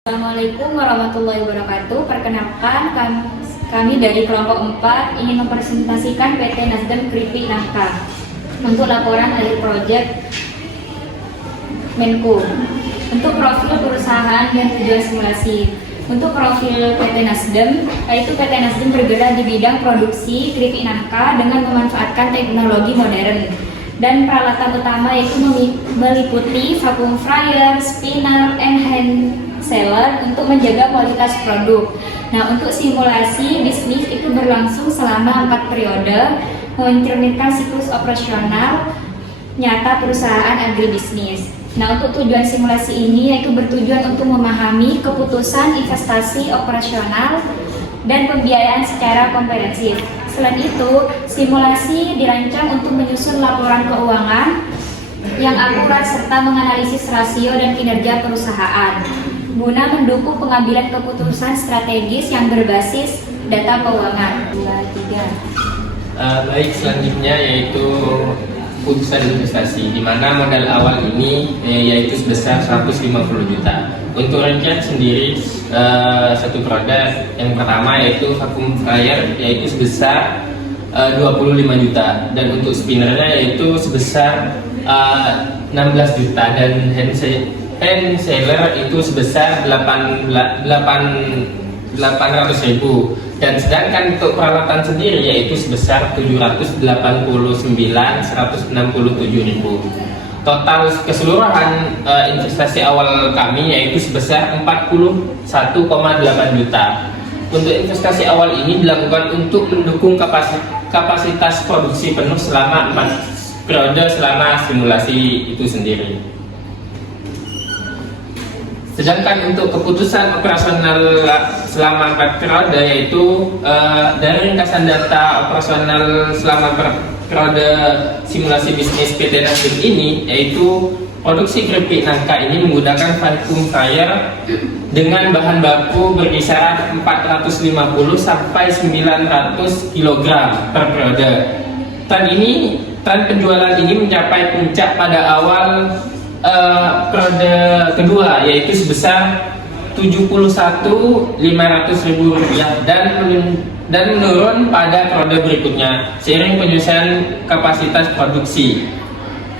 Assalamualaikum warahmatullahi wabarakatuh. Perkenalkan, kami dari kelompok 4 ingin mempresentasikan PT Nasdem Keripik Nangka untuk laporan akhir proyek Menko. Untuk profil perusahaan dan tujuan simulasi. Untuk profil PT Nasdem, yaitu PT Nasdem bergerak di bidang produksi keripik nangka dengan memanfaatkan teknologi modern. Dan peralatan utama yaitu meliputi vacuum fryer, spinner, and hand seller untuk menjaga kualitas produk. Nah, untuk simulasi bisnis itu berlangsung selama 4 periode, mencerminkan siklus operasional nyata perusahaan agribisnis. Nah, untuk tujuan simulasi ini yaitu bertujuan untuk memahami keputusan investasi operasional dan pembiayaan secara komprehensif. Selain itu, simulasi dirancang untuk menyusun laporan keuangan yang akurat serta menganalisis rasio dan kinerja perusahaan guna mendukung pengambilan keputusan strategis yang berbasis data keuangan. Baik, selanjutnya yaitu putusan investasi, di mana modal awal ini yaitu sebesar 150 juta. Untuk rincian sendiri satu produk yang pertama yaitu vacuum fryer yaitu sebesar 25 juta, dan untuk spinnernya yaitu sebesar 16 juta, dan hand seller itu sebesar 800.000, dan sedangkan untuk peralatan sendiri yaitu sebesar 789.167.000. Total keseluruhan investasi awal kami yaitu sebesar 41,8 juta. Untuk investasi awal ini dilakukan untuk mendukung kapasitas produksi penuh selama 4 periode selama simulasi itu sendiri. Sedangkan untuk keputusan operasional selama 4 periode yaitu dari ringkasan data operasional selama periode simulasi bisnis PT Nasdem ini, yaitu produksi keripik nangka ini menggunakan vacuum fryer dengan bahan baku berkisaran 450 sampai 900 kg per periode. Tren penjualan ini mencapai puncak pada awal periode kedua yaitu sebesar 71.500.000 rupiah dan menurun pada periode berikutnya seiring penyelesaian kapasitas produksi.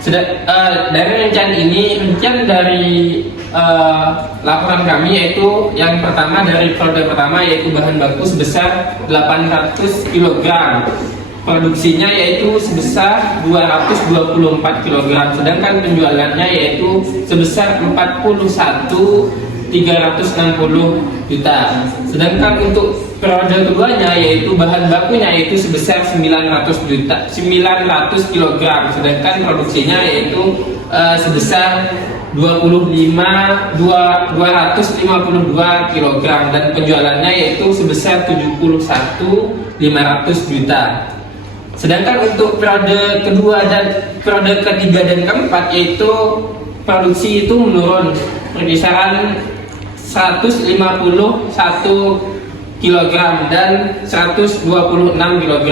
Dari rincian dari laporan kami yaitu yang pertama, dari periode pertama yaitu bahan baku sebesar 800 kg, produksinya yaitu sebesar 224 kg, sedangkan penjualannya yaitu sebesar 41.360 juta. Sedangkan untuk periode keduanya yaitu bahan bakunya yaitu sebesar 900 kg, sedangkan produksinya yaitu sebesar 252 kg, dan penjualannya yaitu sebesar 71.500 juta. Sedangkan untuk periode kedua dan periode ketiga dan keempat yaitu produksi itu menurun berkisaran 151 kg dan 126 kg.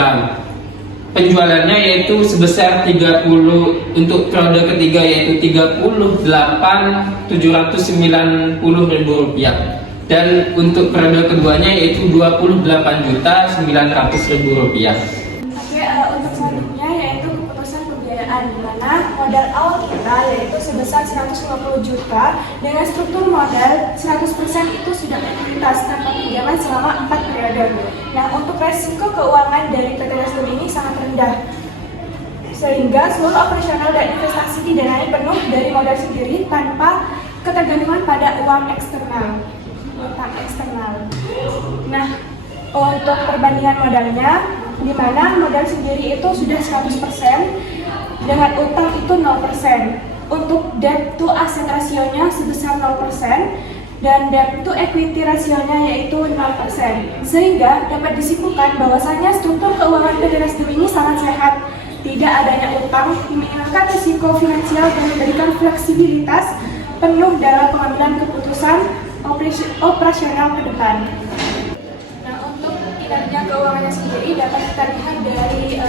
Penjualannya yaitu sebesar 30, untuk periode ketiga yaitu 38.790.000 rupiah, dan untuk periode keduanya yaitu 28.900.000 rupiah. Untuk selanjutnya yaitu keputusan pembiayaan, di mana modal awal kita yaitu sebesar 150 juta dengan struktur modal 100% itu sudah ekuitas tanpa pinjaman selama 4 periode. Nah, untuk resiko keuangan dari PT Nasdem ini sangat rendah, sehingga seluruh operasional dan investasi didanai penuh dari modal sendiri tanpa ketergantungan pada utang eksternal. Nah, untuk perbandingan modalnya, di mana modal sendiri itu sudah 100%, dengan utang itu 0%. Untuk debt to asset rasionya sebesar 0%, dan debt to equity rasionya yaitu 0%. Sehingga dapat disimpulkan bahwasanya struktur keuangan PT Nasdem ini sangat sehat. Tidak adanya utang, meminimalkan risiko finansial dan memberikan fleksibilitas penuh dalam pengambilan keputusan operasional ke depan. Kinerja keuangannya sendiri dapat kita lihat dari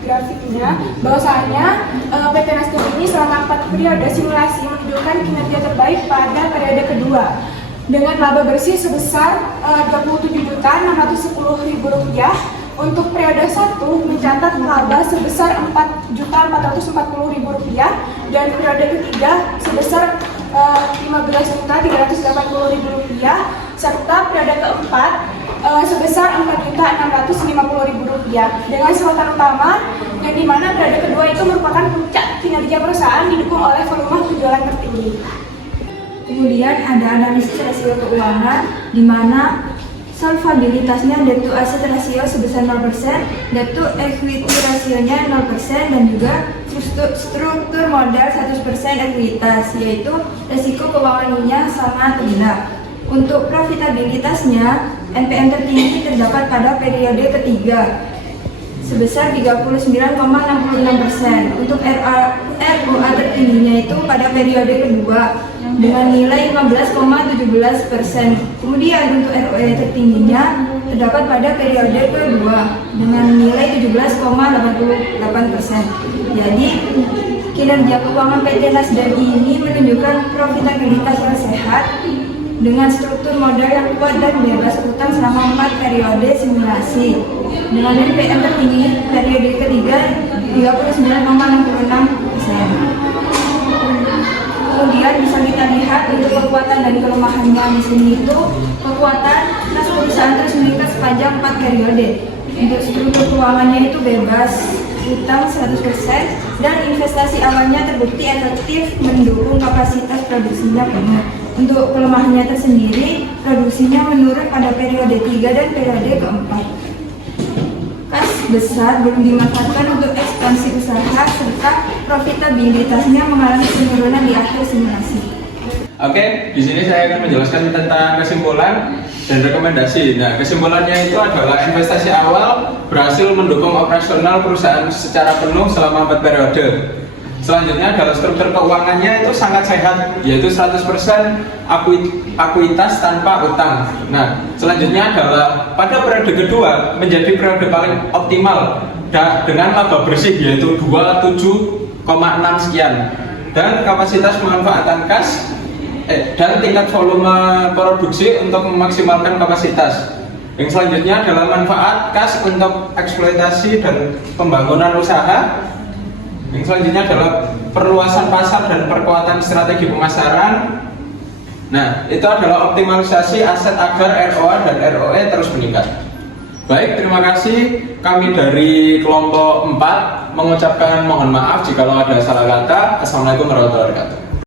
grafiknya, bahwasanya PT Nasdem ini selama 4 periode simulasi menunjukkan kinerja terbaik pada periode kedua. dengan laba bersih sebesar Rp27.610.000. Untuk periode 1 mencatat laba sebesar Rp4.440.000 dan periode ketiga sebesar Rp15.380.000 serta periode keempat sebesar Rp4.650.000 dengan sorotan utama yang dimana periode kedua itu merupakan puncak kinerja perusahaan didukung oleh volume penjualan tertinggi. Kemudian ada analisis rasio keuangan di mana solvabilitasnya debt to asset rasio sebesar 0%, debt to equity rasionya 0% dan juga struktur modal 100% ekuitas, yaitu resiko keuangannya sangat rendah. Untuk profitabilitasnya, NPM tertinggi terdapat pada periode ketiga sebesar 39,66%. Untuk ROA tertingginya itu pada periode kedua dengan nilai 15,17%. Kemudian untuk ROE tertingginya terdapat pada periode kedua dengan nilai 17,88%. Jadi kinerja keuangan PT Nasdem ini menunjukkan profitabilitas yang sehat dengan struktur modal yang kuat dan bebas utang selama 4 periode simulasi. Dengan NPM tertinggi periode ketiga 39,66%. Kemudian bisa kita lihat untuk kekuatan dan kelemahannya di sini itu kekuatan kas perusahaan terus meningkat sepanjang 4 periode. Untuk struktur keuangannya itu bebas utang 100% dan investasi awalnya terbukti efektif mendukung kapasitas produksinya penuh. Untuk kelemahannya tersendiri, produksinya menurun pada periode 3 dan periode keempat. Kas besar belum dimanfaatkan untuk ekspansi usaha serta profitabilitasnya mengalami penurunan di akhir simulasi. Oke, di sini saya akan menjelaskan tentang kesimpulan dan rekomendasi. Nah, kesimpulannya itu adalah investasi awal berhasil mendukung operasional perusahaan secara penuh selama 4 periode. Selanjutnya adalah struktur keuangannya itu sangat sehat, yaitu 100% akuitas tanpa utang. Nah, selanjutnya adalah pada periode kedua menjadi periode paling optimal dengan laba bersih yaitu 27,6 sekian dan kapasitas pemanfaatan kas dan tingkat volume produksi untuk memaksimalkan kapasitas. Yang selanjutnya adalah manfaat kas untuk eksploitasi dan pembangunan usaha. Yang selanjutnya adalah perluasan pasar dan perkuatan strategi pemasaran. Nah, itu adalah optimalisasi aset agar ROA dan ROE terus meningkat. Baik, terima kasih. Kami dari kelompok 4 mengucapkan mohon maaf jika ada salah kata. Assalamualaikum warahmatullahi wabarakatuh.